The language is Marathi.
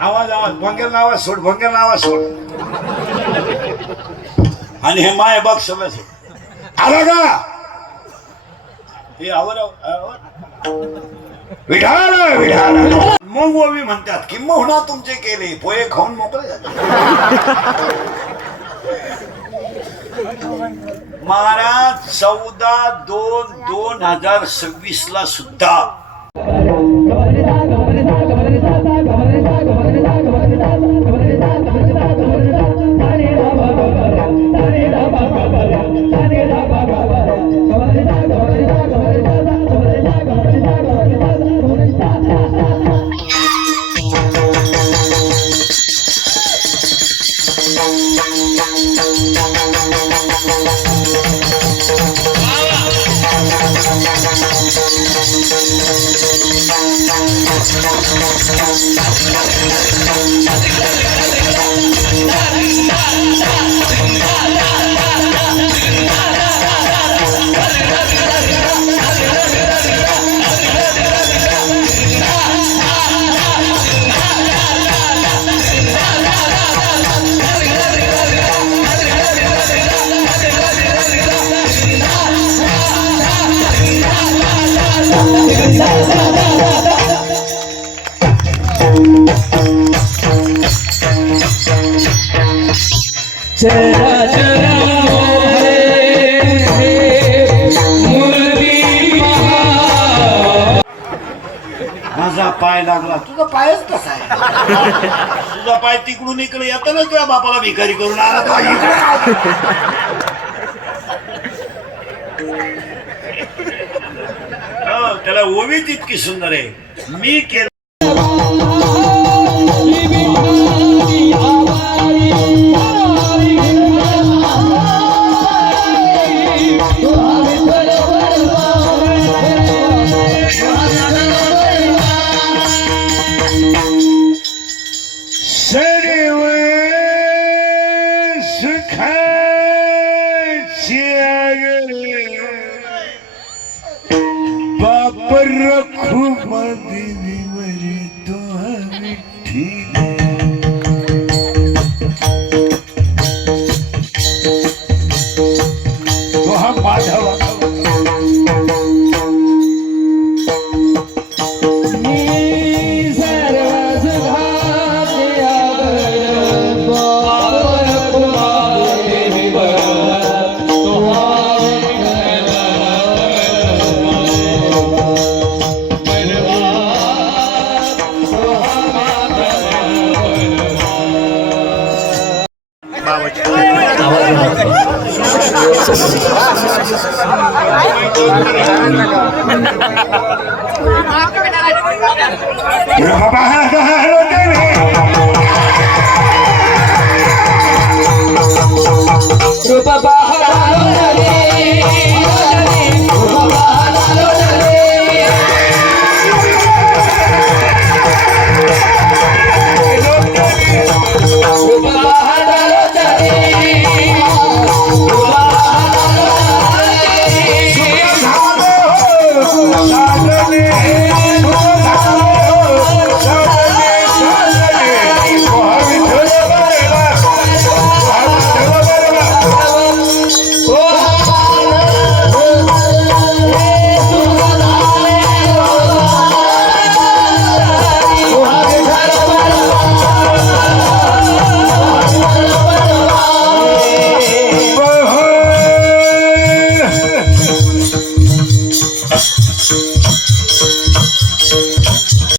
आवाज आवाज भंगेल नावा सोड, भंगेल नावा सोड. आणि हे माय बघ सगळं आला का हे आवर विढाल विढाल. मग ओवी म्हणतात की मोहना तुमचे केले पोहे खाऊन मोकळे झाले. महाराज 14/2/2026 ला सुद्धा माझा पाय लागला. तुझा पायच कसा आहे? तुझा पाय तिकडून इकडे येताना तुझ्या बापाला भिकारी करून आला तो इकडे. त्याला ओवीच इतकी सुंदर आहे. मी केलं Rupa bahaya